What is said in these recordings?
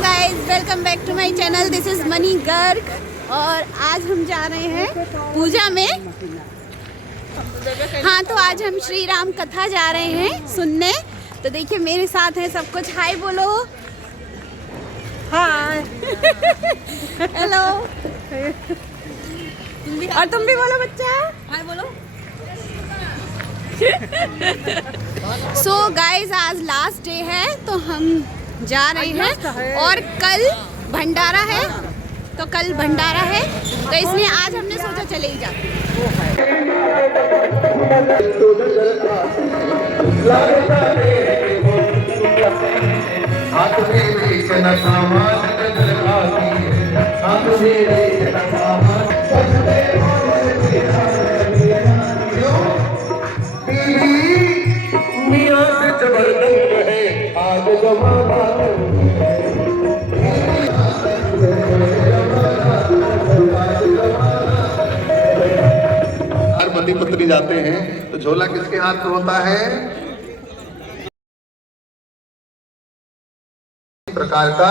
Guys, welcome back to my channel. This is Mani Garg और आज हम जा रहे हैं पूजा में। हाँ, तो आज हम श्री राम कथा जा रहे हैं सुनने। तो देखिए मेरे साथ है सब कुछ। हाय बोलो। हाय। हेलो। और तुम भी बोलो बच्चा। हाय बोलो। सो गाइज, आज लास्ट डे है तो हम जा रहे हैं और कल भंडारा है। तो कल भंडारा है तो इसलिए आज हमने सोचा चले ही जाते पति पत्नी जाते हैं तो झोला किसके हाथ में होता है? इस प्रकार का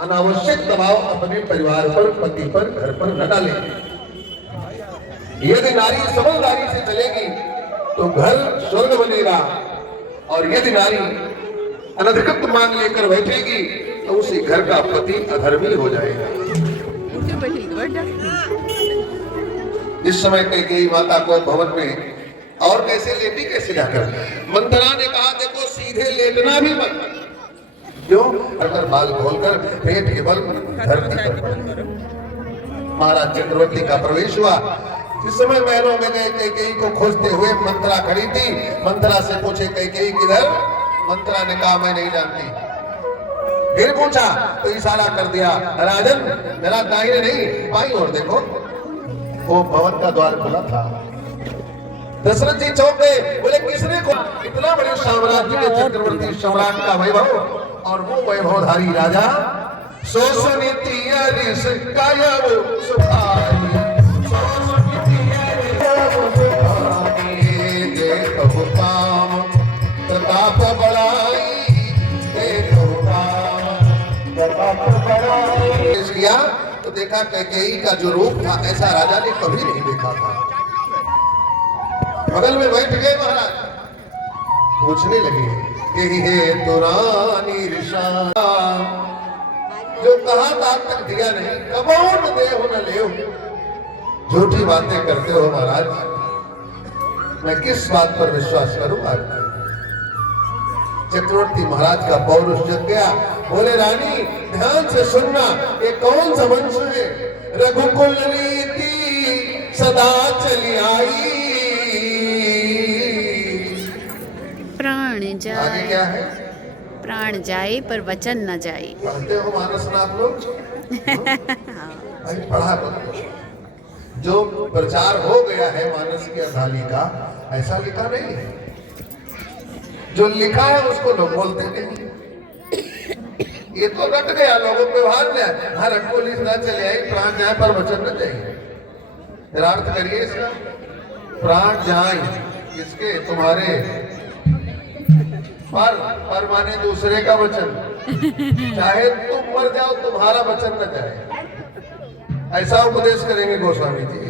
अनावश्यक दबाव अपने परिवार पर, पति पर, घर पर न डालें। यदि नारी समझदारी से चलेगी तो घर स्वर्ग बनेगा, और यदि नारी अनधिकृत मांग लेकर बैठेगी तो उसी घर का पति अधर्मी हो जाएगा। इस समय कैकेयी माता को भवन में और कैसे लेटी, कैसे जाकर मंथरा ने कहा देखो सीधे लेटना भी मत। क्यों? अगर बाल खोलकर पेट के बल धरती पर। महाराज चक्रवर्ती का प्रवेश हुआ। जिस समय महलों में गए कैकेयी को खोजते हुए मंथरा खड़ी थी। मंथरा से पूछे कैकेयी किधर? मंथरा ने कहा मैं नहीं जानती। फिर पूछा तो इशारा कर दिया राजन मेरा दाहिने नहीं बाईं ओर देखो। वो भवन का द्वार खुला था। दशरथ जी चौंक गए, बोले किसने को? इतना बड़े साम्राज्य के चक्रवर्ती सम्राट का वैभव, और वो वैभवधारी राजा प्रताप बढ़ाई किया तो देखा कैकेयी का जो रूप था ऐसा राजा ने कभी नहीं देखा था। बगल में बैठ गए महाराज, पूछने लगे कि हे तो रानी ऋषा जो कहा था तक दिया नहीं, कबौन देव न लेव। झूठी बातें करते हो महाराज, मैं किस बात पर विश्वास करूं? आपका चक्रवर्ती महाराज का पौरुष जग गया। बोले रानी ध्यान से सुनना, ये कौन सा वंश है? रघुकुल रीति सदा चली आई। प्राण जाए, आगे क्या है? प्राण जाए पर वचन न जाए। पढ़ते हो मानस में आप लोग? पढ़ा करो। जो प्रचार हो गया है मानस की अधाली का, ऐसा लिखा नहीं है। जो लिखा है उसको लोग बोलते नहीं। ये तो रट गया लोगों के व्यवहार में। हर रखो लिखना चले आई, प्राण जाए पर वचन न जाए। मेरा अर्थ करिए इसका। प्राण जाए किसके? तुम्हारे। पर माने दूसरे का वचन। चाहे तुम मर जाओ तुम्हारा वचन न जाए। ऐसा उपदेश करेंगे गोस्वामी जी।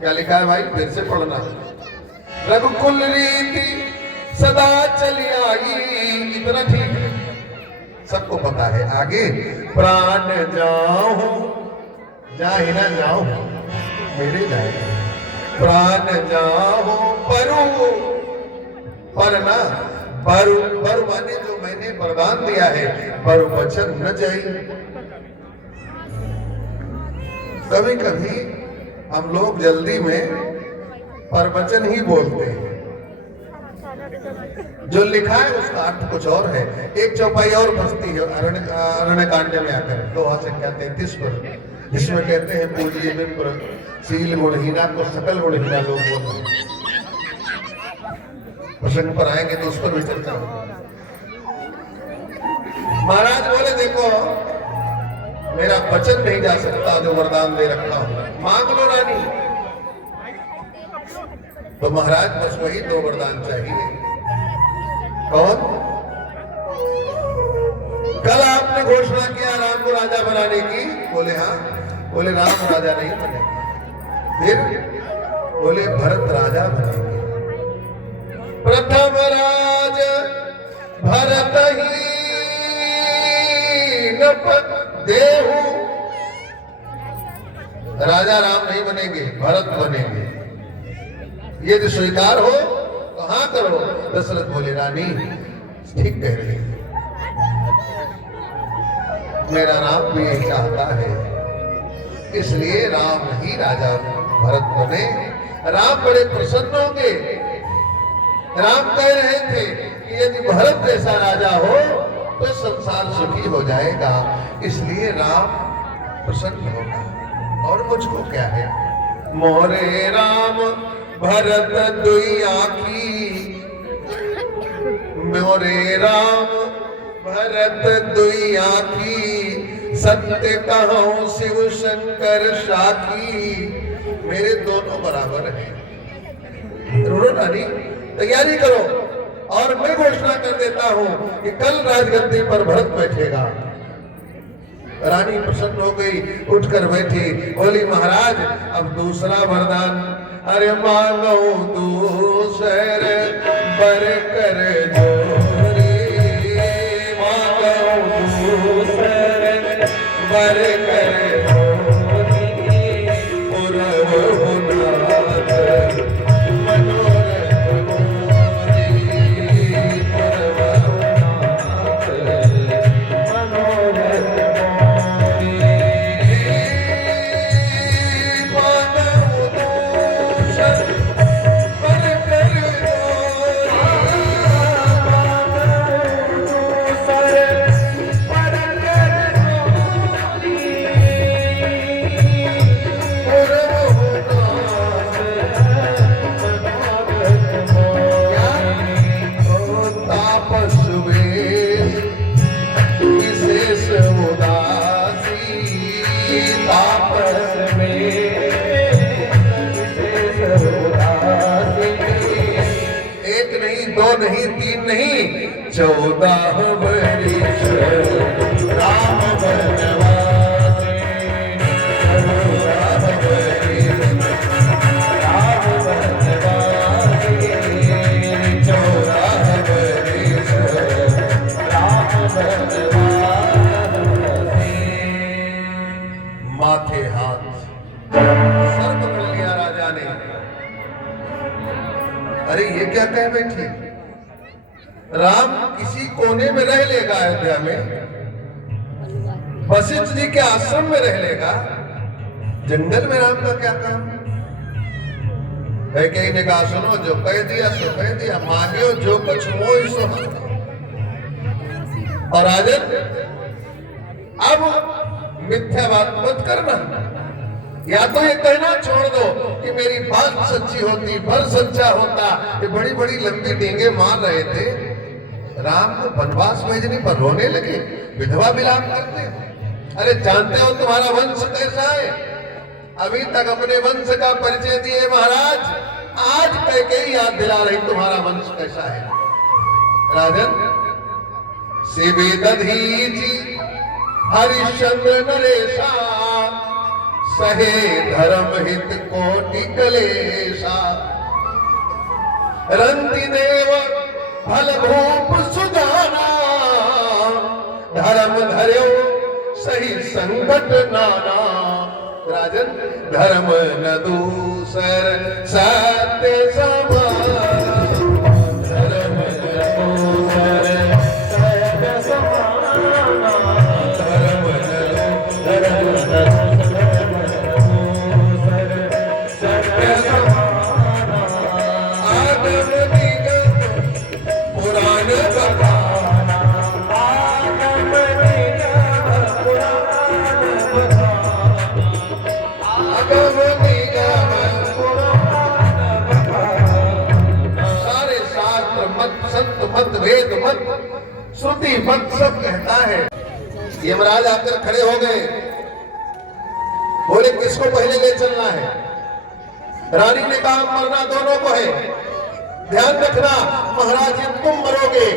क्या लिखा है भाई? फिर से पढ़ना। रघुकुल रीति सदा चली आई, इतना ठीक है, सबको पता है। आगे प्राण जाऊं, जाहि न जाऊं मेरे जाए। प्राण जाऊं परू, पर ना परू, परू माने जो मैंने वरदान दिया है, पर वचन न जाए। कभी कभी हम लोग जल्दी में परवचन ही बोलते हैं। जो लिखा है उसका अर्थ कुछ और है। एक चौपाई और बसती है अरण्य कांड में आकर 2:33 पर, जिसमें कहते हैं पूज्य विप्र शील गुणहीना को सकल गुणहीना लोग बोलते हैं। प्रसंग पर आएंगे तो उस पर भी चर्चा होगी। महाराज बोले देखो मेरा वचन नहीं जा सकता जो वरदान दे रखा हूं, मांग लो रानी। तो महाराज बस वही 2 वरदान चाहिए। कौन? कल आपने घोषणा किया राम को राजा बनाने की, बोले हाँ, बोले राम राजा नहीं बनेंगे, फिर बोले भरत राजा बनेंगे। प्रथम राज भरत ही नप देहु, राजा राम नहीं बनेंगे, भरत बनेंगे। यदि स्वीकार हो तो हाँ करो। दशरथ बोले रानी ठीक कह रही है, मेरा राम भी यही चाहता है, इसलिए राम ही राजा भरत बने। राम बड़े प्रसन्न होंगे। राम कह रहे थे कि यदि भरत जैसा राजा हो तो संसार सुखी हो जाएगा, इसलिए राम प्रसन्न होगा। और मुझको क्या है, मोरे राम भरत दुई आखी, मोरे राम भरत दुई आखी, सत्य कहूं शिव शंकर साखी। मेरे दोनों बराबर हैं। रोनो रानी, तैयारी करो। और मैं घोषणा कर देता हूं कि कल राजगद्दी पर भरत बैठेगा। रानी प्रसन्न हो गई, उठकर बैठी, बोली महाराज अब दूसरा वरदान। अरे मांगो दूसर बर कर जोरी, मांगो दूसर बर कर जोरी, पुरव हुनाथ मनोरथ मोरी, पुरव हुनाथ मनोरथ नहीं, 3 नहीं, 14 वर्ष राम बनवासी, 14 वर्ष राम बनवासी, 14 वर्ष राम बनवासी। माथे हाथ सर पकड़ लिया राजा ने। अरे ये क्या कह बैठी, राम किसी कोने में रह लेगा अयोध्या में, वशिष्ठ जी के आश्रम में रह लेगा, जंगल में राम का क्या काम। कहीं ने कहा सुनो, जो कह दिया सो कह दिया, मांगे जो कुछ मोह सो। और राजन अब मिथ्या बात मत करना, या तो ये कहना छोड़ दो कि मेरी बात सच्ची होती, भर सच्चा होता। ये बड़ी बड़ी लंबी डींगे मार रहे थे, राम को वनवास भेजने पर रोने लगे, विधवा विलाप करते। अरे जानते हो तुम्हारा वंश कैसा है, अभी तक अपने वंश का परिचय दिए महाराज, आज कैकेयी याद दिला रही तुम्हारा वंश कैसा है। राजन शिवे दधीचि हरिश्चंद्र नरेशा, सहे धर्म हित कोटि कलेशा, रंति देव फल भूप सुजाना, धर्म धर्यो सही संकट नाना। राजन धर्म न दूसर सत्य समाना, धर्म न दूसर सत्य समाना, धर्म न सत्य समाना। आगम निगम पुराण बखाना, आगम निगम पुराण बखाना, आगम निगम पुराण बखाना। सारे शास्त्र मत, संत मत, वेद मत, श्रुति मत सब कहता है। यमराज आकर खड़े हो गए, बोले किसको पहले ले चलना है। रानी ने कहा मरना दोनों को है, ध्यान रखना महाराज ये तुम मरोगे,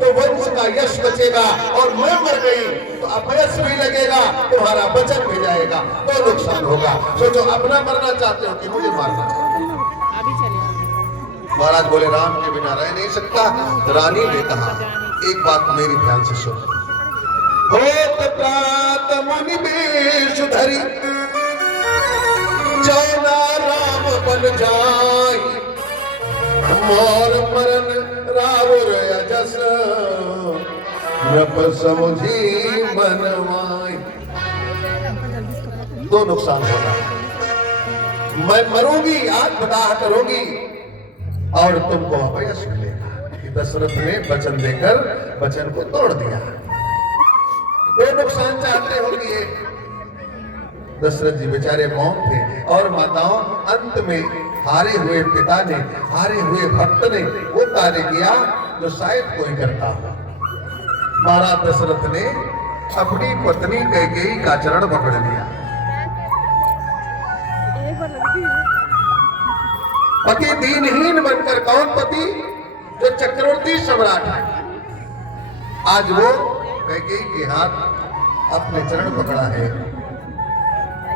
तो वंश का यश बचेगा, और मैं मर गई तो अपयश भी लगेगा, तुम्हारा वचन भी जाएगा, तो नुकसान होगा। सोचो, अपना मरना चाहते हो कि मुझे मारना चाहते हो? महाराज बोले, राम के बिना रह नहीं सकता। रानी ने कहा, एक बात मेरी ध्यान से सुनो। होत प्रात मुनि बेश धरी, जौना राम बन जाई, मोर मरन रावुर अजस, नृप समुझी मनवाई। दो नुकसान होगा, मैं मरूंगी, आज बदाह करूंगी, और तुमको अपयश मिलेगा। दशरथ ने वचन देकर वचन को तोड़ दिया। दो नुकसान चाहते होंगे। दशरथ जी बेचारे मौन थे, और माताओं, अंत में हारे हुए पिता ने, हारे हुए भक्त ने वो कार्य किया जो शायद कोई करता हो। महाराज दशरथ ने अपनी पत्नी कैकेयी का चरण पकड़ लिया। पति दीनहीन बनकर, कौन पति? जो चक्रवर्ती सम्राट है, आज वो कैकेयी के हाथ अपने चरण पकड़ा है।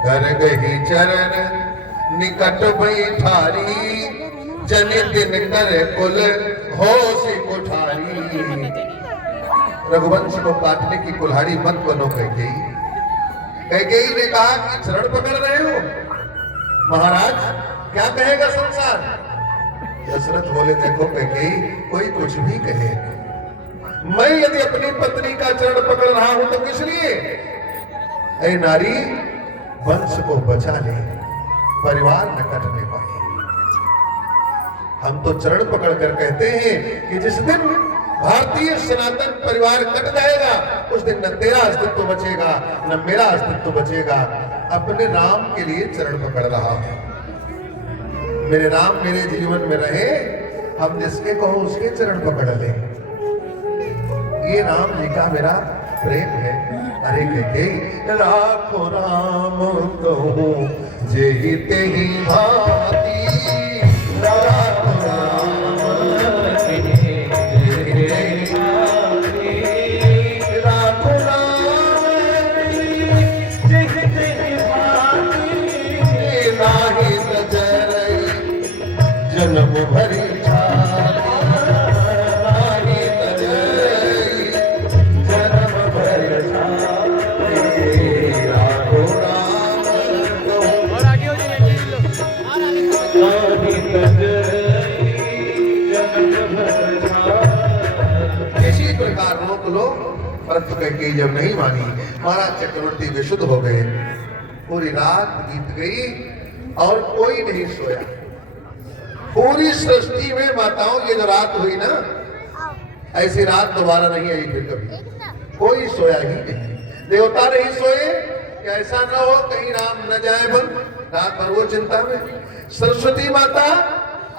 कर गही चरण निकट बैठारी, जन दिन कर कुल होश कुठारी। रघुवंश को काटने की कुल्हाड़ी मत बनो कैकेयी। कैकेयी ने कहा कि चरण पकड़ रहे हो महाराज, क्या कहेगा संसार? दशरथ बोले, देखो कैकेयी, कोई कुछ भी कहे, मैं यदि अपनी पत्नी का चरण पकड़ रहा हूं तो किस लिए? ऐ नारी, वंश को बचा ले, परिवार न कटने पाए। हम तो चरण पकड़ कर कहते हैं कि जिस दिन भारतीय सनातन परिवार कट जाएगा, उस दिन न तेरा अस्तित्व बचेगा, न मेरा अस्तित्व बचेगा। अपने राम के लिए चरण पकड़ रहा हूं। मेरे राम मेरे जीवन में रहे, हम जिसके कहो उसके चरण पकड़ ले। ये राम जी का मेरा प्रेम है। अरे कैकेयी, राखो राम कहूं जेहि तेहि भांति, राखो राम जेहि तेहि भांति, राखो राम जेहि तेहि भांति, नाहि तजरई जन्म भरी छाती, नाहि तजरई जन्म भरी छाती, राखो राम कहूं नाहि तजरई जन्म भरी छाती। इसी प्रकार रोक लो, परंतु कैकेयी जब नहीं मानी, महाराज चक्रवर्ती विशुद्ध हो गए। पूरी रात बीत गई और कोई नहीं सोया। पूरी सृष्टि में माताओं, ये जो रात हुई ना, ऐसी रात दोबारा नहीं आई फिर कभी। कोई सोया ही नहीं, देवता नहीं सोए कि ऐसा ना हो कहीं राम न जाए बन। रात भर वो चिंता में, सरस्वती माता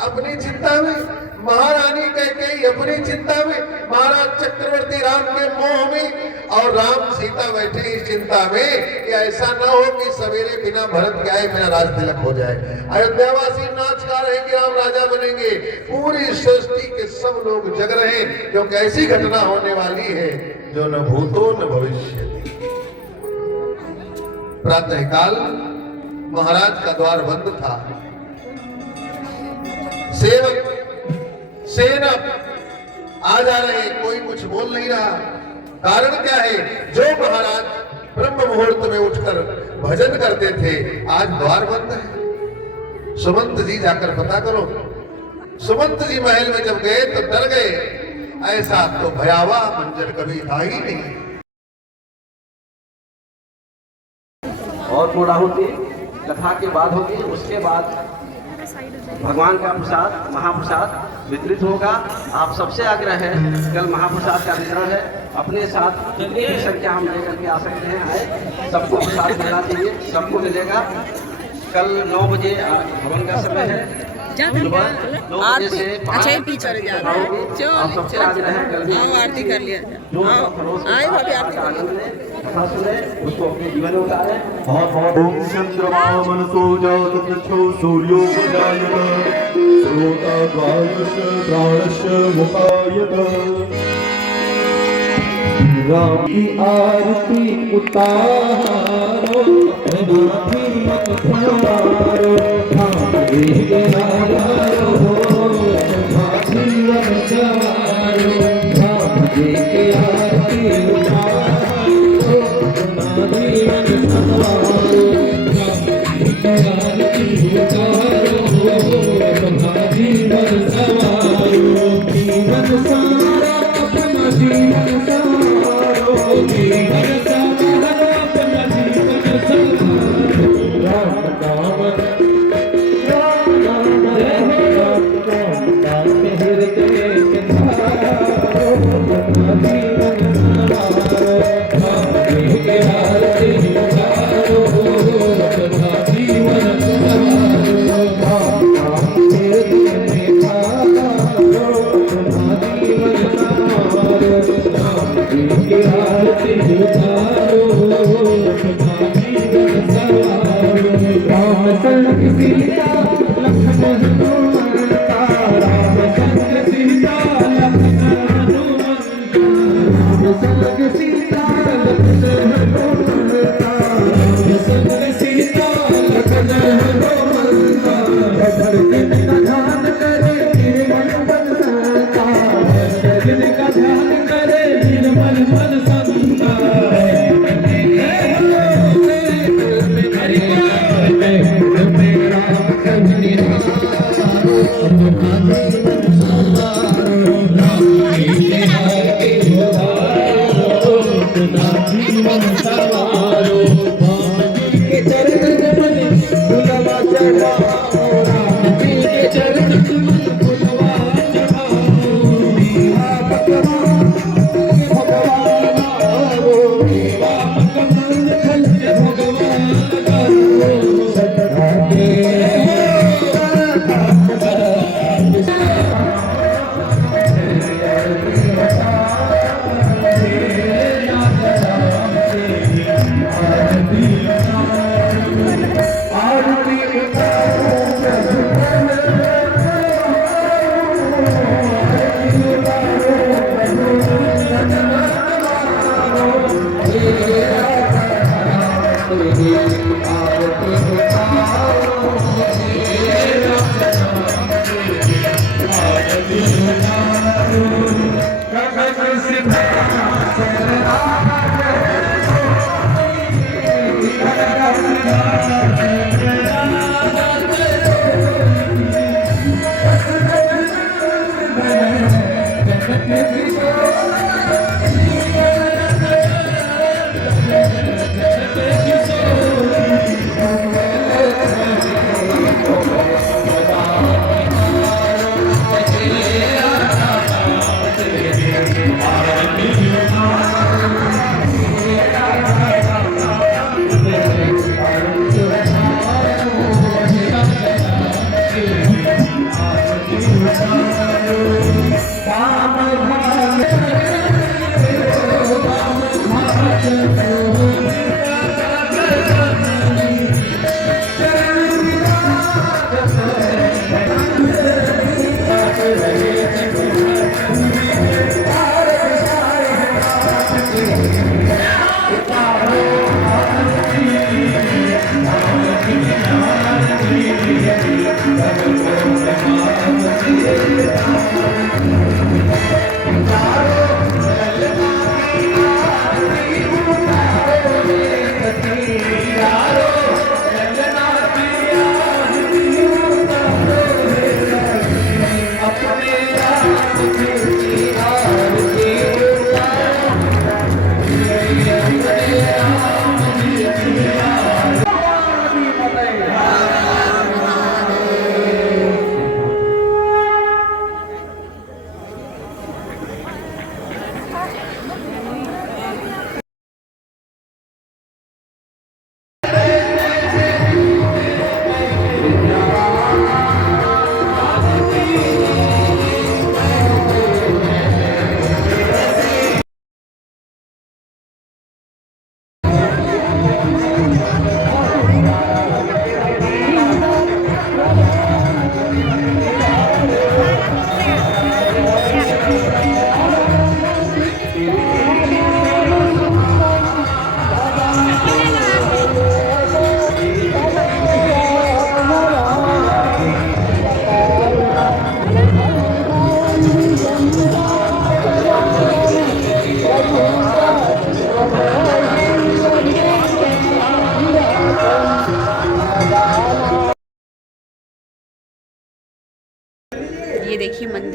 अपनी चिंता में, महारानी कैकेयी अपनी चिंता में, महाराज चक्रवर्ती राम के मोह में, और राम सीता बैठे इस चिंता में कि ऐसा न हो कि सवेरे बिना भरत के आए मेरा राज तिलक हो जाए। अयोध्यावासी नाच गा रहे कि राम राजा बनेंगे। पूरी सृष्टि के सब लोग जग रहे, क्योंकि ऐसी घटना होने वाली है जो न भूतो न भविष्य। प्रातःकाल महाराज का द्वार बंद था। सेवक सेना आ जा रहे, कोई कुछ बोल नहीं रहा। कारण क्या है? जो महाराज ब्रह्म मुहूर्त में उठकर भजन करते थे, आज द्वार बंद है। सुमंत जी जाकर पता करो। सुमंत जी महल में जब गए तो डर गए। ऐसा तो भयावह मंजर कभी था ही नहीं। और पूर्णाहुति कथा के बाद होगी, उसके बाद भगवान का प्रसाद, महाप्रसाद वितरित होगा। आप सबसे आग्रह है, कल महाप्रसाद का वितरण है, अपने साथ जितनी भी संख्या हम लेकर के आ सकते हैं आए, सबको प्रसाद मिलना चाहिए, सबको मिलेगा। कल 9 बजे भवन का समय है, सुबह 9 बजे से 5 बजे आप सबसे आग्रह है, कल भी आरती कर लिया, जो आनंद लें, कथा सुने, उसको अपने जीवन में उतारें। ओम चंद्रमा मनसो जात पृथ्वी सूर्यो जायत श्रोता वायुष प्राणश मुखायत राम की आरती उतारो नाथी मन सवारो नाथी मन सवारो राम जी की आरती उतारो नाथी मन सवारो जीवन सवारो जीवन सारा अपना जीवन सवारो जीवन सारा अपना जीवन सवारो राम नाम राम नाम राम नाम हृदय के धारो अपना जीवन सवारो राम के आरती उतारो अपना जीवन सवारो की आरती उतारो अपना जीवन सवारो राम संग सीता लखन हनुमान का राम संग सीता लखन हनुमान राम संग सीता लखन हनुमान का राम संग सीता लखन हनुमान का भर दिन का ध्यान करे निर्मल मन संता भर दिन का ध्यान करे निर्मल मन संता जीवन सवारो के चरण में फुलवा चढ़ाओ राम जी के चरण में फुलवा चढ़ाओ आप भगवान आओ आप भगवान आओ सदा के Bye.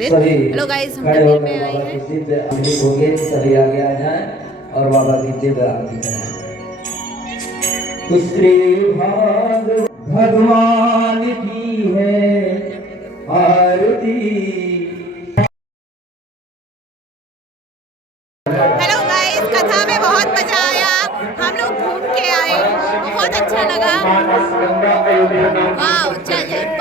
मंदिर। सभी हेलो गाइस, हम खड़े मंदिर होकर में आए बाबा हैं। की दिव्य आरती होगी, सभी आगे आ जाएं और बाबा की दिव्य आरती करें। श्री भाग भगवान की है आरती। हेलो गाइस, कथा में बहुत मजा आया, हम लोग घूम के आए, बहुत अच्छा लगा। वाह, चलिए।